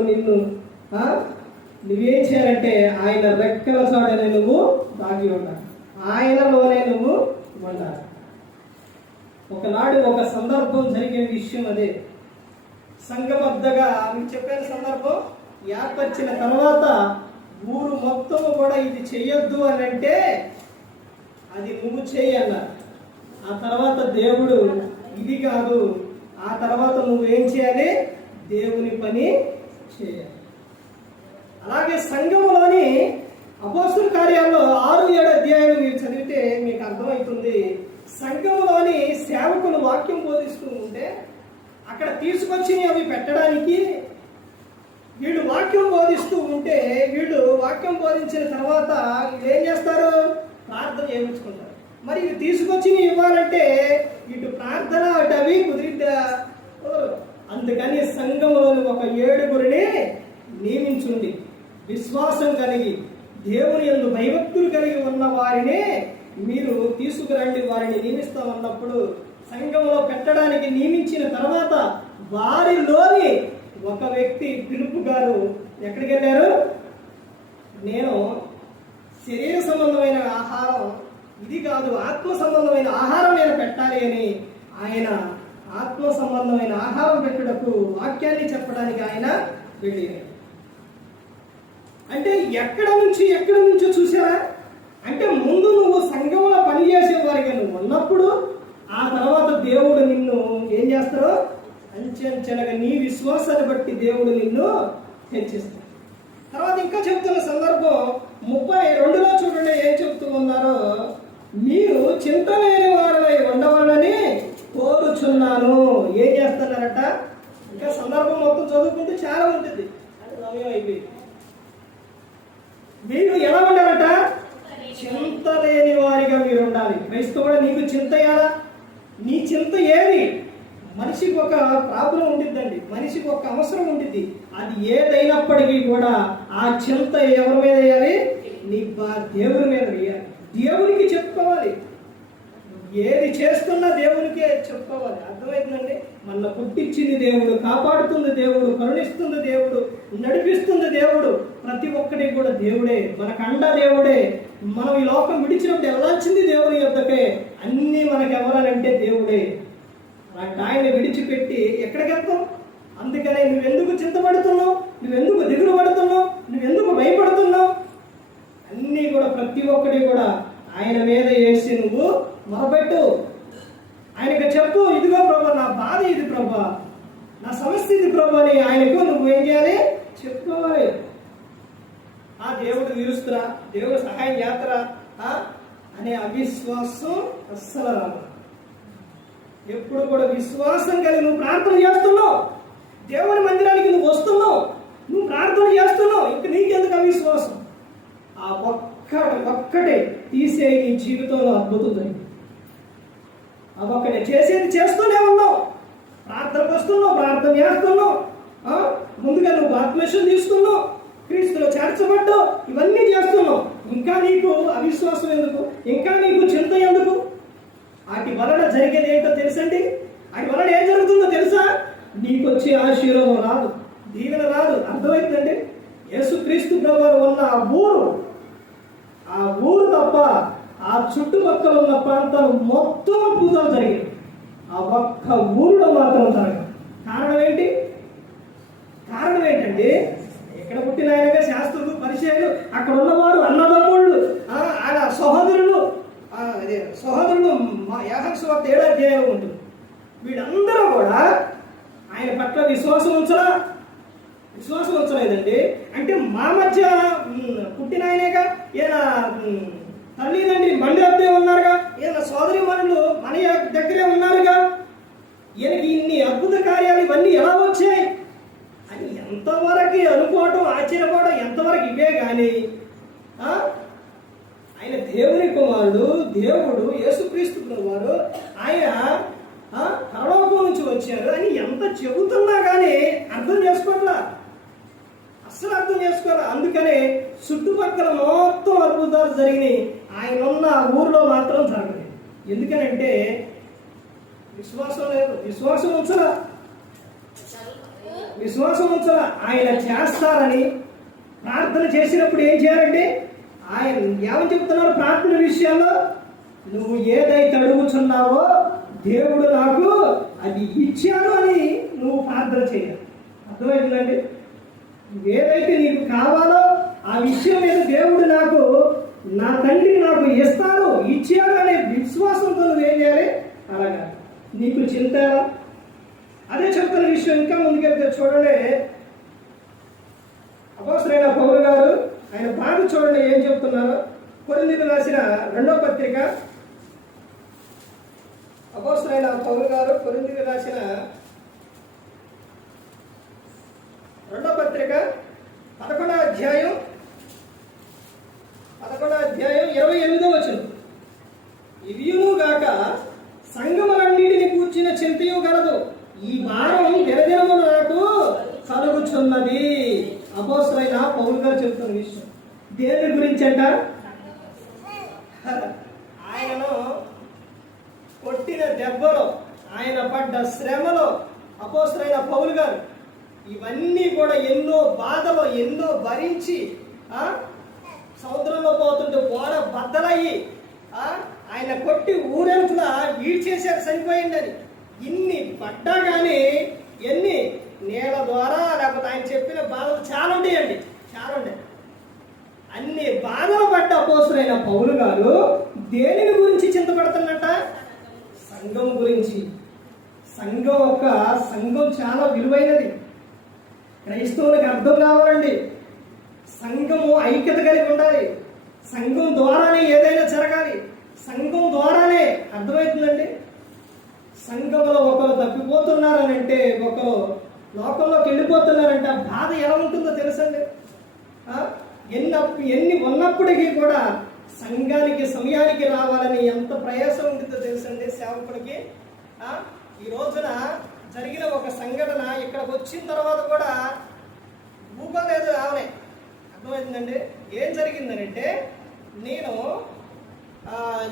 నువ్వేం చేయాలంటే ఆయన రెక్కల చాటునే నువ్వు దాగి ఉండాలి, ఆయనలోనే నువ్వు ఉండాలి. ఒకనాడు ఒక సందర్భం జరిగిన విషయం అదే. సంఘబద్ధగా మీకు చెప్పిన సందర్భం ఏర్పరిచిన తర్వాత ఊరు మొత్తం కూడా ఇది చెయ్యొద్దు అని అంటే అది నువ్వు చెయ్యన్నారు. ఆ తర్వాత దేవుడు ఇది కాదు, ఆ తర్వాత నువ్వేం చేయాలి? దేవుని పని చేయాలి. అలాగే సంఘములోని అపోస్తలుల కార్యాల్లో 6-7 అధ్యాయాలు మీరు చదివితే మీకు అర్థమవుతుంది. సంఘములోని సేవకులు వాక్యం బోధిస్తూ ఉంటే అక్కడ తీసుకొచ్చి అవి పెట్టడానికి వీళ్ళు వాక్యం బోధిస్తూ ఉంటే, వీళ్ళు వాక్యం బోధించిన తర్వాత ఏం చేస్తారు? ప్రార్థన చేయించుకుంటారు. మరి ఇది తీసుకొచ్చి ఇవ్వాలంటే ఇటు ప్రార్థన అటు అవి కుదిరిద్దా? అందుకని సంఘంలోని ఒక 7గురిని నియమించుంది. విశ్వాసం కలిగి దేవుని యందు భయభక్తులు కలిగి ఉన్న వారిని మీరు తీసుకురండి, వారిని నియమిస్తామన్నప్పుడు సంఘంలో పెట్టడానికి నియమించిన తర్వాత వారిలోని ఒక వ్యక్తి పిలుపు గారు ఎక్కడికి వెళ్ళారు? నేను శరీర సంబంధమైన ఆహారం ఇది కాదు, ఆత్మ సంబంధమైన ఆహారం నేను పెట్టాలి అని ఆయన ఆత్మ సంబంధమైన ఆహారం పెట్టుటకు వాక్యాన్ని చెప్పడానికి ఆయన వెళ్ళారు. అంటే ఎక్కడి నుంచో చూసారా? అంటే ముందు నువ్వు సంఘంలో పనిచేసే వారిగా నువ్వు ఉన్నప్పుడు ఆ తర్వాత దేవుడు నిన్ను ఏం చేస్తారో అంచెంచెలుగా నీ విశ్వాసాన్ని బట్టి దేవుడు నిన్ను హెచ్చిస్తాడు. తర్వాత ఇంకా చెప్తున్న సందర్భం 32లో చూడండి ఏం చెప్తూ ఉన్నారో, మీరు చింత లేని వారిపై ఉండవాలని కోరుచున్నాను. ఏం చేస్తున్నారట? ఇంకా సందర్భం మొత్తం చదువుకుంటే చాలా ఉంటుంది, అది సమయం అయిపోయింది. మీరు ఎలా ఉండాలట? చింత లేని వారిగా మీరు ఉండాలి. క్రైస్తవుడా, నీకు చింత ఎలా? నీ చింత ఏది? మనిషికి ఒక ప్రాబ్లం ఉండిద్దండి, మనిషికి ఒక అవసరం ఉండిద్ది. అది ఏదైనప్పటికీ కూడా ఆ చింత ఎవరి మీద వేయాలి? నీ దేవుని మీద వేయాలి. దేవునికి చెప్పుకోవాలి. ఏది చేస్తున్నా దేవునికే చెప్పుకోవాలి. అర్థమవుతుందండి? మన పుట్టించింది దేవుడు, కాపాడుతుంది దేవుడు, కరుణిస్తుంది దేవుడు, నడిపిస్తుంది దేవుడు. ప్రతి ఒక్కటి కూడా దేవుడే, మనకు అండ దేవుడే. మనం ఈ లోకం విడిచినప్పుడు వెళ్ళాల్సింది దేవుని యొద్దకే. అన్నీ మనకు ఎవరనంటే దేవుడే. అలాంటి ఆయన్ని విడిచిపెట్టి ఎక్కడికి వెళ్తాం? అందుకనే నువ్వెందుకు చింతపడుతున్నావు, నువ్వెందుకు దిగులు పడుతున్నావు, నువ్వెందుకు భయపడుతున్నావు? అన్నీ కూడా ప్రతి ఒక్కటి కూడా ఆయన మీద వేసి నువ్వు మొరపెట్టు. ఆయనకు చెప్పు, ఇదిగో ప్రభా నా బాధ ఇది ప్రభా, నా సమస్య ఇది ప్రభా అని ఆయనకు నువ్వు ఏం చేయాలి? చెప్పుకోవాలి. ఆ దేవుడు తీరుస్తురా, దేవుడు సహాయం చేస్తారా అనే అవిశ్వాసం అస్సలు రాదు. ఎప్పుడు కూడా విశ్వాసం కలిగి నువ్వు ప్రార్థన చేస్తున్నావు, దేవుని మందిరానికి నువ్వు వస్తున్నావు, నువ్వు ప్రార్థన చేస్తున్నావు, ఇంక నీకెందుకు అవిశ్వాసం? ఆ ఒక్కటే తీసే నీ జీవితంలో అద్భుతం జరిగింది. ఆ ఒక్కటే చేసేది చేస్తూనే ఉన్నావు, ప్రార్థనకు వస్తున్నావు, ప్రార్థన చేస్తున్నావు, ముందుగా నువ్వు బాప్తిసం తీసుకున్నావు, క్రీస్తులో చేర్చబడ్డావు, ఇవన్నీ చేస్తున్నావు. ఇంకా నీకు అవిశ్వాసం ఎందుకు? ఇంకా నీకు చింత ఎందుకు? వాటి వలన జరిగేది ఏంటో తెలుసండి? వాటి వలన ఏం జరుగుతుందో తెలుసా? నీకు వచ్చే ఆశీర్వాదం రాదు, దీవెన రాదు. అర్థమవుతుందండి? యేసుక్రీస్తు ప్రభువారు ఉన్న ఆ ఊరు తప్ప ఆ చుట్టుపక్కల ఉన్న ప్రాంతాలు మొత్తం అద్భుతాలు జరిగాయి. ఆ ఒక్క ఊరిలో మాత్రం జరగదు. కారణం ఏంటండి? ఎక్కడ పుట్టిన ఆయనగా శాస్త్రులు, పరిచయాలు, అక్కడ ఉన్నవారు అన్నదమ్ముళ్ళు, ఆయన సహోదరులు యాహోవా సువార్త 7వ అధ్యాయం ఉంటుంది. వీళ్ళందరూ కూడా ఆయన పట్ల విశ్వాసం ఉంచలేదండి. అంటే మా మధ్య పుట్టిన ఆయనేగా, ఈయన తల్లిదండ్రి బండి వద్దే ఉన్నారుగా, ఈయన సోదరి మనులు మన దగ్గరే ఉన్నారుగా, ఈయనకి ఇన్ని అద్భుత కార్యాలు ఇవన్నీ ఎలా వచ్చాయి అని ఎంతవరకు అనుకోవటం, ఆశ్చర్యపోవడం ఎంతవరకు ఇవే కానీ ఆయన దేవుని కుమారుడు, దేవుడు యేసుక్రీస్తు వారు ఆయన పరలోకం నుంచి వచ్చారు అని ఎంత చెబుతున్నా కానీ అర్థం చేసుకోవాలా, అస్సలు అర్థం చేసుకోవాలి. అందుకనే చుట్టుపక్కల మొత్తం అద్భుతాలు జరిగినాయి, ఆయన ఉన్న ఊర్లో మాత్రం జరగలేదు. ఎందుకనంటే విశ్వాసం లేదు, విశ్వాసం ఉంచరా. ఆయన చేస్తారని ప్రార్థన చేసినప్పుడు ఏం చేయాలంటే ఆయన ఏమని చెప్తున్నారు? ప్రార్థన విషయాల్లో నువ్వు ఏదైతే అడుగుతున్నావో దేవుడు నాకు అది ఇచ్చాడు అని నువ్వు ప్రార్థన చేయాలి. అర్థమవుతుందండి? ఏదైతే నీకు కావాలో ఆ విషయం మీద దేవుడు నాకు, నా తండ్రి నాకు ఇస్తాడు, ఇచ్చాడు అనే విశ్వాసంతో నువ్వేం చేయాలి? అలాగా నీకు చింత. అదే చెప్తున్న విషయం ఇంకా ముందుకెళ్తే చూడండి, అపోస్తలుడైన పౌలు గారు ఆయన బాధ చూడండి ఏం చెప్తున్నారు. కొరింథీయులకు రాసిన 2వ పత్రిక, అపోస్తలుడైన పౌలు గారు కొరింథీయులకు రాసిన 2వ పత్రిక 11వ అధ్యాయం 28వ వచనం. ఇవియును గాక సంగములన్నిటిని కూర్చిన చింతయు గలదు, ఈ భారం దినదినము నాకు కలుగుచున్నది. అపోస్తలుడైన పౌలు గారు చెప్తున్న విషయం దేని గురించి అంట? ఆయనను కొట్టిన దెబ్బలో, ఆయన పడ్డ శ్రమలో అపోస్తలుడైన పౌలు గారు ఇవన్నీ కూడా ఎన్నో బాధలు ఎన్నో భరించి సముద్రంలో పోతుంటే ఓడ బద్దలయ్యి ఆయన కొట్టి ఊరంతా ఈడ్చేసారు, చనిపోయిందని. ఇన్ని పడ్డా కానీ ఎన్ని నేల ద్వారా లేకపోతే ఆయన చెప్పిన బాధలు చాలా ఉంటాయండి, చాలా ఉంటాయి. అన్ని బాధలు పడ్డ అపోస్తలుడైన పౌలు గారు దేనిని గురించి చింతపడుతున్నట్ట? సంఘం గురించి. సంఘం చాలా విలువైనది. క్రైస్తవులకు అర్థం కావాలండి. సంఘము ఐక్యత కలిగి ఉండాలి. సంఘం ద్వారానే ఏదైనా జరగాలి. సంఘం ద్వారానే. అర్థమవుతుందండి? సంఘంలో ఒకరు తప్పిపోతున్నారని అంటే, ఒకరు లోకంలోకి వెళ్ళిపోతున్నారంటే ఆ బాధ ఎలా ఉంటుందో తెలుసండి. ఎన్ని ఉన్నప్పటికీ కూడా సంఘానికి సమయానికి రావాలని ఎంత ప్రయాసం ఉంటుందో తెలుసండి సేవకుడికి. ఈ రోజున జరిగిన ఒక సంఘటన ఇక్కడికి వచ్చిన తర్వాత కూడా ఊపలేదు ఆమె. అర్థమవుతుందండి ఏం జరిగిందనంటే, నేను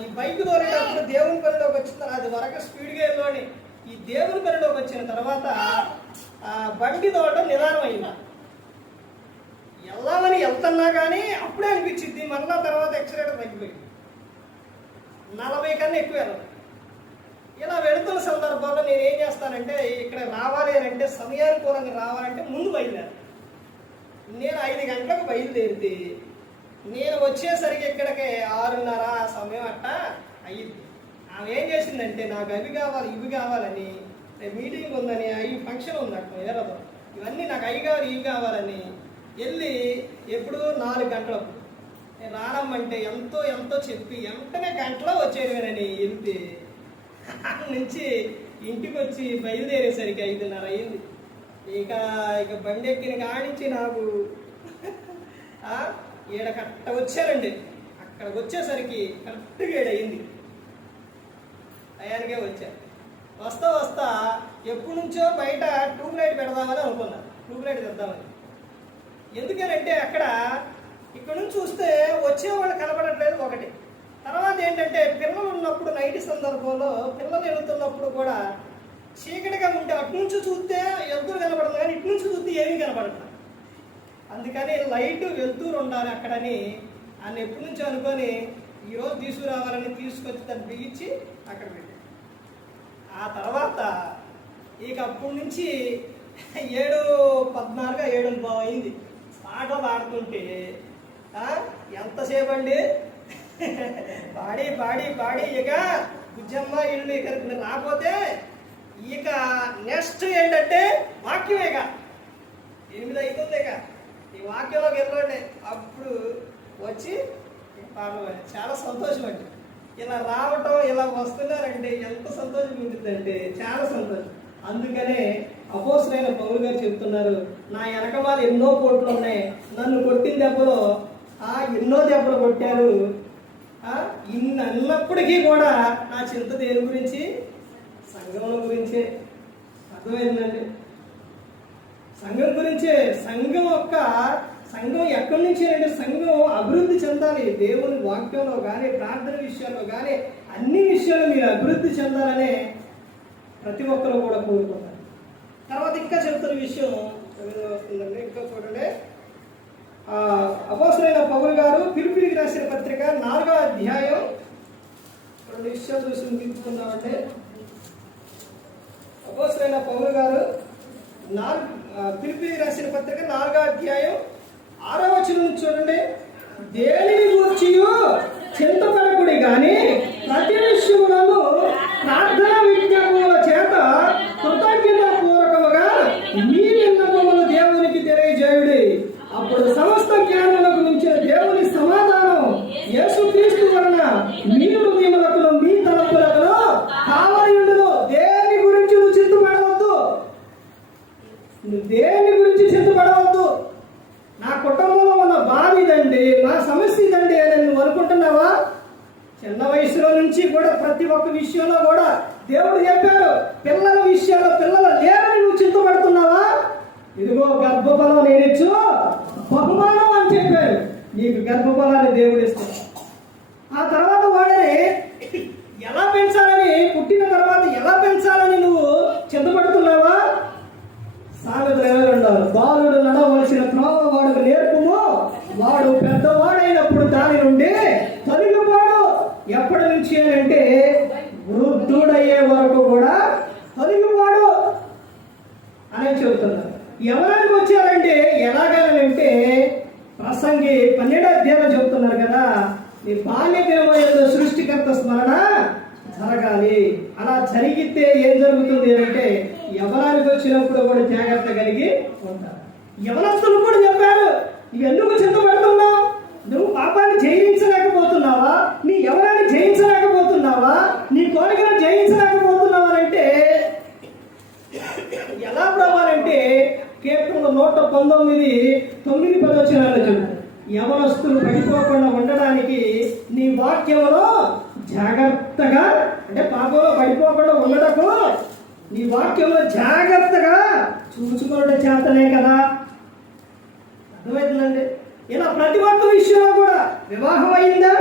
ఈ బైక్ దోరేటప్పుడు దేవుని పనిలోకి వచ్చిన అది వరకు స్పీడ్గా వెళ్ళి ఈ దేవుని పనిలోకి వచ్చిన తర్వాత బండి తోట నిదానం అయిందా. వెళ్దామని వెళ్తున్నా కానీ అప్పుడే అనిపించింది, మళ్ళా తర్వాత ఎక్సలేటర్ తగ్గిపోయింది. 40 కన్నా ఎక్కువ వెళ్ళదు. ఇలా వెళుతున్న సందర్భంలో నేను ఏం చేస్తానంటే, ఇక్కడ రావాలి అని అంటే సమయానుకూలంగా రావాలంటే ముందు బయలుదేరు. నేను 5 గంటలకు బయలుదేరితే నేను వచ్చేసరికి ఇక్కడికి 6:30 సమయం అట్ట అయ్యింది. ఆమె ఏం చేసిందంటే, నాకు అవి కావాలి ఇవి కావాలని, మీటింగ్ ఉందని, ఫంక్షన్ ఉందట ఏరదో, ఇవన్నీ నాకు అవి కావాలి ఇవి కావాలని వెళ్ళి ఎప్పుడు 4 గంటలకు నేను రానమ్మంటే ఎంతో ఎంతో చెప్పి వెంటనే గంటలో వచ్చేయమని వెళ్తే అక్కడి నుంచి ఇంటికి వచ్చి బయలుదేరేసరికి 5:30 అయింది. ఇక బండి ఎక్కిన కానించి నాకు ఈడ కరెక్ట్ వచ్చారండి. అక్కడికి వచ్చేసరికి కరెక్ట్గా 7 అయింది. టయానికే వచ్చా. వస్తా ఎప్పటి నుంచో బయట ట్యూబ్ లైట్ పెడదామని అనుకున్నా, ట్యూబ్ లైట్ తెద్దామని. ఎందుకనంటే ఇక్కడ నుంచి చూస్తే వచ్చేవాళ్ళు కనపడట్లేదు ఒకటి. తర్వాత ఏంటంటే, పిల్లలు ఉన్నప్పుడు నైట్ సందర్భంలో పిల్లలు వెళుతున్నప్పుడు కూడా చీకటిగా ఉంటే అటు నుంచి చూస్తే వెళ్తూరు కనపడుతుంది, కానీ ఇటు నుంచి చూస్తే ఏమీ కనపడట్లేదు. అందుకని లైట్ వెళ్తూరు ఉండాలి అక్కడని అని ఎప్పటి నుంచో అనుకొని ఈరోజు తీసుకురావాలని తీసుకొచ్చి దాన్ని బిగించి అక్కడ పెట్టాను. ఆ తర్వాత అప్పటి నుంచి 7:14 7:15 అయింది. పాటలు ఆడుతుంటే ఎంతసేపు అండి పాడి ఇక బుజ్జమ్మ ఇల్లు ఇక్కడికి రాకపోతే నెక్స్ట్ ఏంటంటే వాక్యం. 8 అవుతుంది. ఈ వాక్యంలోకి వెళ్ళండి. అప్పుడు వచ్చి పాటలు చాలా సంతోషం అండి. ఇలా రావటం ఇలా వస్తున్నారంటే ఎంత సంతోషం ఉంటుందంటే చాలా సంతోషం. అందుకనే అపోస్తలుడైన పౌలు గారు చెప్తున్నారు, నా వెనకమాల ఎన్నో కోట్లు ఉన్నాయి, నన్ను కొట్టిన దెబ్బలో ఎన్నో దెబ్బలు కొట్టారు, ఇన్ని అన్నప్పటికీ కూడా నా చింత దేని గురించి? సంఘం గురించే. అర్థమైందండి? సంఘం గురించే. సంఘం ఎక్కడి నుంచి అంటే సంఘం అభివృద్ధి చెందాలి. దేవుని వాక్యంలో కానీ ప్రార్థన విషయాల్లో కానీ అన్ని విషయాలు మీరు అభివృద్ధి చెందాలనే ప్రతి ఒక్కరు కూడా కోరుకుంటారు. తర్వాత ఇంకా చెబుతున్న విషయం వస్తుందండి. ఇంకా చూడండి, అపోస్తలుడైన పౌలు గారు ఫిలిప్పీయులకు రాసిన పత్రిక 4వ అధ్యాయం 2 విషయాలు చూసి ముగించుకుందామంటే, అపోస్తలుడైన పౌలు గారు ఫిలిప్పీయులకు రాసిన పత్రిక 4వ అధ్యాయం 6వ వచనం నుంచి చూడండి. దేనిని గూర్చి చింతపడకుడి గాని ప్రతి విషయములను ప్రార్థన విజ్ఞాపనల చేత కృతజ్ఞతాపూర్వకముగా మీ విన్నపములు దేవునికి తెలియజేయుడి. అప్పుడు సమస్త జ్ఞానులకు మించిన దేవుని సమాధానం యేసుక్రీస్తు వలన మీ హృదయములకు మీ తలపులకు కావలి ఉండును. దేని గురించి నువ్వు చింతపడవద్దు. దేని గురించి చింతపడవద్దు. నా కుటుంబంలో ఉన్న బాధ ఇదండి, నా సమస్య ఇదండి అని నువ్వు అనుకుంటున్నావా? చిన్న వయసులో నుంచి కూడా ప్రతి ఒక్క విషయంలో కూడా దేవుడు చెప్పాడు. పిల్లల విషయంలో పిల్లలు లేరని నువ్వు చింతపడుతున్నావా? ఇదిగో గర్భఫలం నేనిచ్చు బహుమానం అని చెప్పాడు. నీకు గర్భఫలాన్ని దేవుడు ఇస్తాడు. ఆ తర్వాత వాడిని ఎలా పెంచాలని, పుట్టిన తర్వాత ఎలా పెంచాలని నువ్వు చింతపడుతున్నావా? సామెతలు ఎవరున్నారు? బాలుడు నడవలసిన త్రోవ వాడుకు నేర్పుము, వాడు పెద్దవాడైనప్పుడు దాని నుండి తొలగిపోడు. ఎప్పటి నుంచి అంటే వృద్ధుడయ్యే వరకు కూడా తొలగిపోడు అని చెబుతున్నారు. ఎవరికి వచ్చారంటే ఎలాగనంటే, ప్రసంగి 12వ అధ్యాయం చెబుతున్నారు కదా, నీ బాల్య దినములందు సృష్టికర్త స్మరణ జరగాలి. అలా జరిగితే ఏం జరుగుతుంది అంటే, యవనానికి వచ్చినప్పుడు కూడా జాగ్రత్త కలిగి ఉంటారు. యవనస్తులు కూడా చెప్పారు, ఎందుకు చింతపడుతున్నావు? నువ్వు పాపాన్ని జయించలేకపోతున్నావా? నీ యవనాన్ని జయించలేకపోతున్నావా? నీ కోరికను జయించలేకపోతున్నావా అంటే ఎలా ప్రభావాలంటే, కీర్తనలు 119:9-10 చెబుతారు. యవనస్తులు పడిపోకుండా ఉండడానికి నీ వాక్యంలో జాగ్రత్తగా, అంటే పాపంలో పడిపోకుండా ఉండటకు నీ వాక్యంలో జాగ్రత్తగా చూసుకోవడం చేతనే కదా. అర్థమవుతుందండి? ఇలా ప్రతి ఒక్క విషయంలో కూడా, వివాహం అయిందా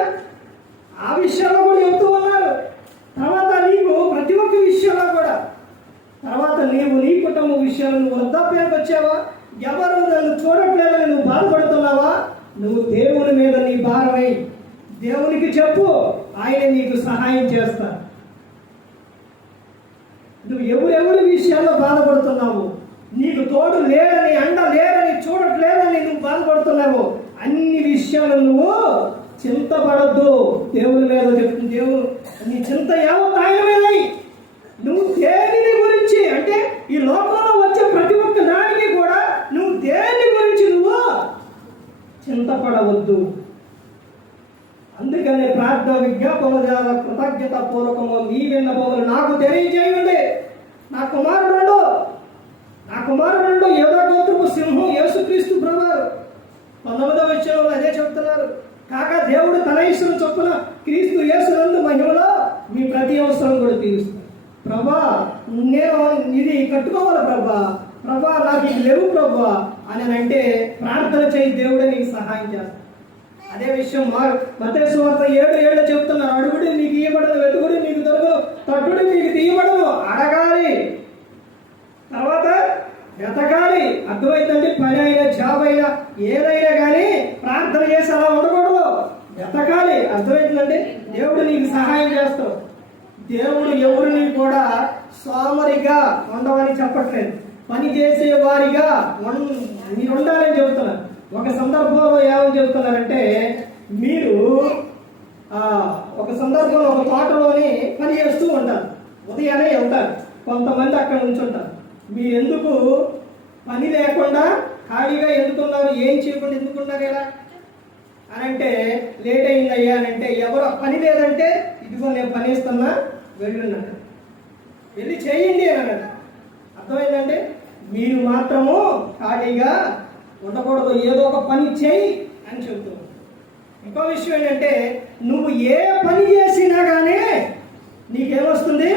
ఆ విషయంలో కూడా చెబుతూ ఉన్నారు. తర్వాత నీవు ప్రతి ఒక్క విషయంలో కూడా, తర్వాత నీవు నీ కుటుంబ విషయాలు నువ్వు వృద్ధాప్యానికి వచ్చావా, ఎవరు నన్ను చూడట్లేదని నువ్వు బాధపడుతున్నావా, నువ్వు దేవుని మీద నీ భారమై దేవునికి చెప్పు, ఆయన నీకు సహాయం చేస్తాడు. నువ్వు ఎవరెవరి విషయాల్లో బాధపడుతున్నావు, నీకు తోడు లేదని, అండ లేదని, చూడట్లేదని నువ్వు బాధపడుతున్నావు, అన్ని విషయాలు నువ్వు చింతపడద్దు. దేవుని మీద చెప్తుంది, దేవుడు నీ చింత యావత్ ఆయన మీద. నువ్వు దేనిని గురించి, అంటే ఈ లోకంలో వచ్చే ప్రతి ఒక్క దానికి కూడా నువ్వు దేని గురించి నువ్వు చింతపడవద్దు. అందుకనే ప్రార్థన విజ్ఞాపన ద్వారా కృతజ్ఞత పూర్వకంగా మీ విన్నపములు నాకు తెలియజేయండి. నా కుమారుడు యోధా గోత్రపు సింహం యేసుక్రీస్తు ప్రభువారు 19వ వచనంలో అదే చెప్తున్నారు. కాక దేవుడు తన ఇష్టం చొప్పున క్రీస్తు యేసునందు మహిమలో మీ ప్రతి అవసరం కూడా తీరుస్తాడు. ప్రభా, నేను ఇది కట్టుకోవాలి ప్రభా, నాకు ఇది లేవు ప్రభా అని అంటే ప్రార్థన చేయి, దేవుడే నీకు సహాయం చేస్తాడు. అదే విషయం మత్తయి సువార్త 7:7 చెప్తున్నారు. అడుగుడి నీకు ఇయ్యబడదు, వెతుకుడి నీకు దొరకదు, తట్టుడి నీకు తీయబడదు. అడగాలి, తర్వాత వెతకాలి. అర్థమైందండి? పని అయినా, జాబ్ అయినా, ఏదైనా కానీ ప్రార్థన చేసి అలా ఉండకూడదు, వెతకాలి. అర్థమైందండి? దేవుడు నీకు సహాయం చేస్తాడు. దేవుడు ఎవరిని కూడా సోమరిగా ఉండవని చెప్పట్లేదు, పని చేసే వారిగా మీరు ఉండాలని చెబుతున్నారు. ఒక సందర్భంలో ఏమని చెబుతున్నారంటే, మీరు ఒక సందర్భంలో ఒక తోటలోని పని చేస్తూ ఉంటారు, ఉదయాన్నే వెళ్తారు, కొంతమంది అక్కడ ఉంచుంటారు. మీరు ఎందుకు పని లేకుండా ఖాళీగా ఎందుకున్నారు, ఏం చేయకుండా ఎందుకున్నారు ఇలా అని అంటే, లేట్ అయిందయ్యా అని అంటే, ఎవరు పని లేదంటే ఇదిగో నేను పని ఇస్తున్నా, వెళ్ళున్నాడు, వెళ్ళి చేయండి అని అన్నాడు. అర్థమైందంటే మీరు మాత్రము ఖాళీగా ఉండకూడదు, ఏదో ఒక పని చేయి అని చెబుతున్నాడు. ఇంకో విషయం ఏంటంటే, నువ్వు ఏ పని చేసినా కానీ నీకేమొస్తుంది?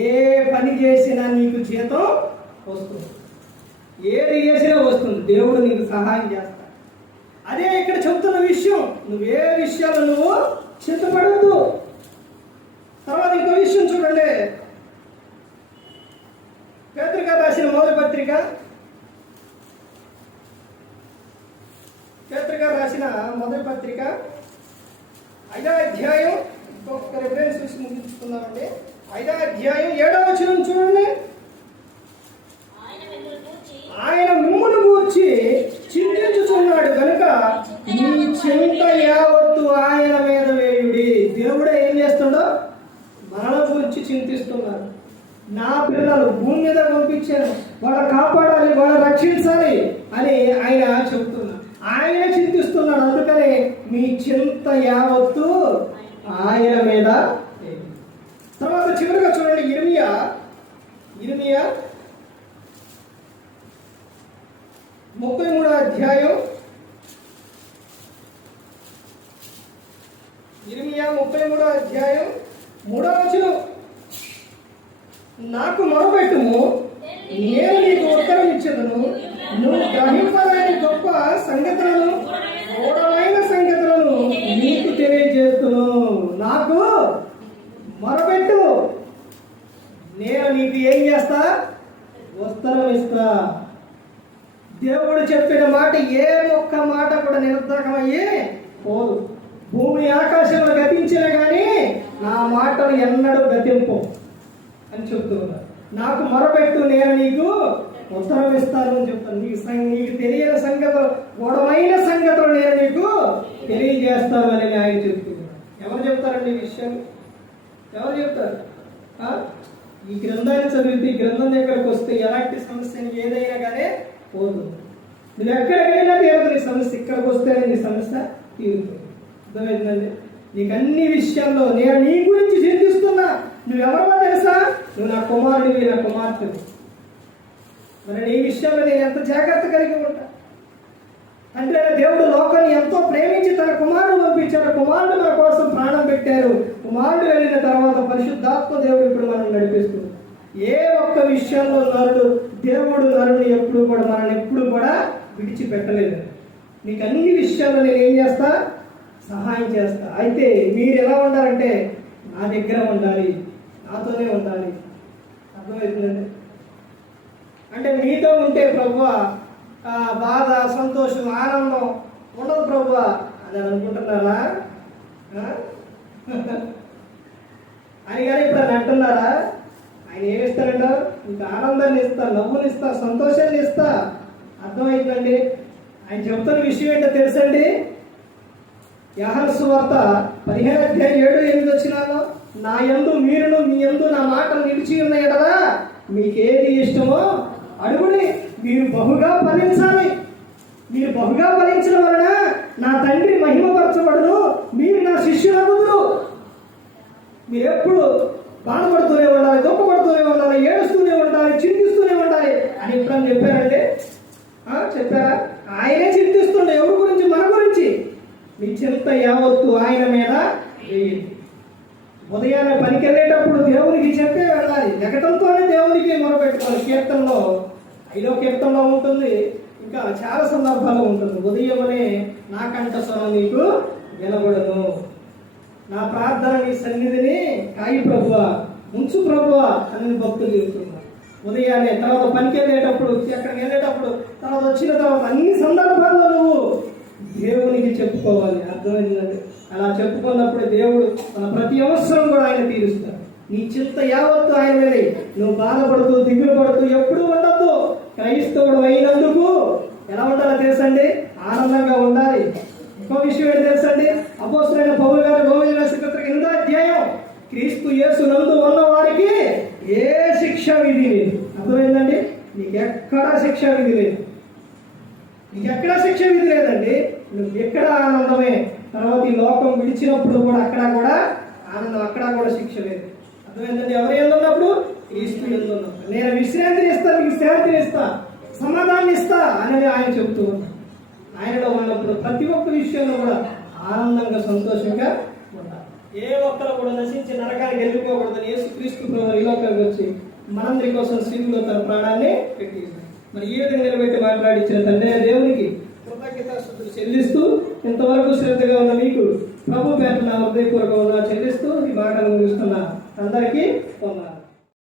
ఏ పని చేసినా నీకు జీతం వస్తుంది, ఏది చేసినా వస్తుంది. దేవుడు నీకు సహాయం చేస్తాడు. అదే ఇక్కడ చెబుతున్న విషయం, నువ్వే విషయాలు నువ్వు చింతపడద్దు. తర్వాత ఇంకో విషయం చూడండి, పేతురు రాసిన మొదటి పత్రిక, రాసిన మొదటి పత్రిక 5వ అధ్యాయం, ఇంకొక రిఫరెన్స్ చూసి ముగించుకున్నామండి. 5వ అధ్యాయం 7వ వచనం చూడండి. ఆయన మిమ్మును గూర్చి చింతించుచున్నాడు కనుక మీ చింత యావత్తు ఆయన మీద వేయుడి. దేవుడే ఏం చేస్తుండో మన గురించి చింతిస్తున్నాడు. నా పిల్లలు భూమి మీద పంపించాను, వాళ్ళ కాపాడాలి, వాళ్ళ రక్షించాలి అని ఆయన చెబుతున్నాడు. ఆయన చింతిస్తున్నాడు. అందుకనే మీ చింత యావత్తు ఆయన మీద. తర్వాత చివరిగా చూడండి, ఇర్మియా 33వ అధ్యాయం, ఇర్మియా 33వ అధ్యాయం 3వ వచనం. నాకు మొరపెట్టుము, నేను నీకు ఉత్తరం ఇచ్చేదను, నువ్వు గ్రహింపలేని గొప్ప సంగతులను, గూఢమైన సంగతులను నీకు తెలియజేస్తును. నాకు మొరపెట్టు, నేను నీకు ఏం చేస్తా? ఉత్తరం ఇస్తా. దేవుడు చెప్పిన మాట ఏ ఒక్క మాట కూడా నిరర్ధకమయ్యి పోదు. భూమి ఆకాశంలో గతించినా కానీ నా మాటలు ఎన్నడూ గతింపు అని చెప్తున్నా. నాకు మొరపెట్టు, నేను నీకు ఉత్తరం ఇస్తాను అని చెప్తాను. నీకు తెలియని సంగతులు, గూఢమైన సంగతులు నేను నీకు తెలియజేస్తాను అని ఆయన చెప్తున్నాను. ఎవరు చెప్తారండి ఈ విషయం? ఎవరు చెప్తారు? ఈ గ్రంథాన్ని చదివితే, ఈ గ్రంథం దగ్గరకు వస్తే ఎలాంటి సమస్యని ఏదైనా కానీ పోతుంది. నువ్వు ఎక్కడికైనా తీరుతుంది నీ సమస్య, ఇక్కడికి వస్తేనే నీ సమస్య తీరుతుంది. అర్థమైందండి? నీకు అన్ని విషయాల్లో నేను నీ గురించి చింతిస్తున్నా. నువ్వెవరో తెలుసా? నువ్వు నా కుమారుడివి, నా కుమార్తెవి. మరి నీ విషయంలో నేను ఎంత జాగ్రత్త కలిగి ఉంటా. తండ్రి అయిన దేవుడు లోకాన్ని ఎంతో ప్రేమించి తన కుమారుడు పంపించారు. కుమారుడు మన కోసం ప్రాణం పెట్టారు. కుమారుడు వెళ్ళిన తర్వాత పరిశుద్ధాత్మ దేవుడు ఇప్పుడు మనం నడిపిస్తుంది. ఏ ఒక్క విషయంలో దేవుడు నరుని ఎప్పుడు కూడా మనల్ని ఎప్పుడు కూడా విడిచిపెట్టలేదు. నీకు అన్ని విషయాల్లో నేను ఏం చేస్తా? సహాయం చేస్తా. అయితే మీరు ఎలా ఉండాలంటే నా దగ్గర ఉండాలి, నాతోనే ఉండాలి. అర్థమవుతుందండి? అంటే మీతో ఉంటే ప్రభువా బాధ, సంతోషం, ఆనందం ఉండదు ప్రభువా అని అనుకుంటున్నారా? ఆయన గారు ఇప్పుడు అని అంటున్నారా? ఆయన ఏమిస్తారంట? ఇంత ఆనందాన్ని ఇస్తా, నవ్వుని ఇస్తా, సంతోషాన్ని ఇస్తా. అర్థమైందండి? ఆయన చెబుతున్న విషయం ఏంటో తెలుసండి? యోహాను సువార్త 15:7-8 నా యందు మీరును మీ యందు నా మాటలు నిలిచి ఉన్నాయి కదా, మీకేది ఇష్టమో అడుగుని, మీరు బహుగా ఫలించాలి. మీరు బహుగా ఫలించడం వలన నా తండ్రి మహిమపరచబడును, మీరు నా శిష్యులగుదురు. మీరు ఎప్పుడు బాధపడుతూనే ఉండాలి, దుఃఖపడుతూనే ఉండాలి, ఏడుస్తూనే ఉండాలి, చింతిస్తూనే ఉండాలి అని ఎప్పుడని చెప్పారండి? చెప్పారా? ఆయనే చింతిస్తుండే. ఎవరి గురించి? మన గురించి. మీ చింత యావత్తు ఆయన మీద వేయండి. ఉదయాన్నే పనికి వెళ్ళేటప్పుడు దేవునికి చెప్పే వెళ్ళాలి. ఎగటంతోనే దేవునికి మొరపెట్టుకోవాలి. కీర్తనలో 5వ కీర్తనలో ఉంటుంది, ఇంకా చాలా సందర్భాల్లో ఉంటుంది. ఉదయమనే నా కంఠస్వరం నీకు వినబడను, నా ప్రార్థన నీ సన్నిధిని కాయి ప్రభువా, ఉంచు ప్రభువా అని భక్తులు చెబుతున్నారు. ఉదయాన్నే, తర్వాత పనికి వెళ్ళేటప్పుడు, ఎక్కడికి వెళ్ళేటప్పుడు, తర్వాత వచ్చిన తర్వాత అన్ని సందర్భాల్లో నువ్వు దేవునికి చెప్పుకోవాలి. అర్థమైందండి? అలా చెప్పుకున్నప్పుడు దేవుడు మన ప్రతి అవసరం కూడా ఆయన తీరుస్తాడు. నీ చింత యావత్తు ఆయన మీద. నువ్వు బాధపడుతూ దిగులు పడుతూ ఎప్పుడు ఉండద్దు. క్రైస్తవుడు అయినందుకు ఎలా ఉండాలో తెలుసండి? ఆనందంగా ఉండాలి. ఇంకో విషయం ఏంటి తెలుసండి? అపోస్తలుడైన పౌలు గారు రోమీయులకు రాసిన పత్రిక 8వ అధ్యాయం, క్రీస్తు యేసు నందు ఉన్న వారికి ఏ శిక్ష విధి లేదు. అర్థమైందండి? నీకెక్కడా శిక్ష విధి లేదు. నీకెక్కడా శిక్ష విధి లేదండి. నువ్వు ఎక్కడ ఆనందమే. తర్వాత ఈ లోకం విడిచినప్పుడు కూడా అక్కడ కూడా ఆనందం, అక్కడ కూడా శిక్ష లేదు. అర్థమైందండి? ఎవరు ఎందున్నప్పుడు? క్రీస్తు ఎందున్నప్పుడు. నేను విశ్రాంతిని ఇస్తా, నీకు శాంతిని ఇస్తా, సమాధానం ఇస్తా అనేది ఆయన చెబుతూ ఉన్నాడు. ఆయనలో ఉన్నప్పుడు ప్రతి ఒక్క విషయంలో కూడా ఆనందంగా, సంతోషంగా ఉండాలి. ఏ ఒక్కరు కూడా నశించి నరకానికి వెళ్ళిపోకూడదని యేసుక్రీస్తు ప్రభువు ఈ లోకానికి వచ్చి మనందరి కోసం సిలువలో తన ప్రాణాన్ని పెట్టేశాడు. మరి ఈ విధంగా నిలబెట్టి మాట్లాడించిన తండ్రి దేవునికి కృతజ్ఞతాస్తుతులు చెల్లిస్తూ, ఇంతవరకు శ్రద్ధగా ఉన్న మీకు ప్రభు పేరున హృదయపూర్వకంగా చెల్లిస్తూ ఈ మాటలు ముగిస్తున్న అందరికీ వందనాలు.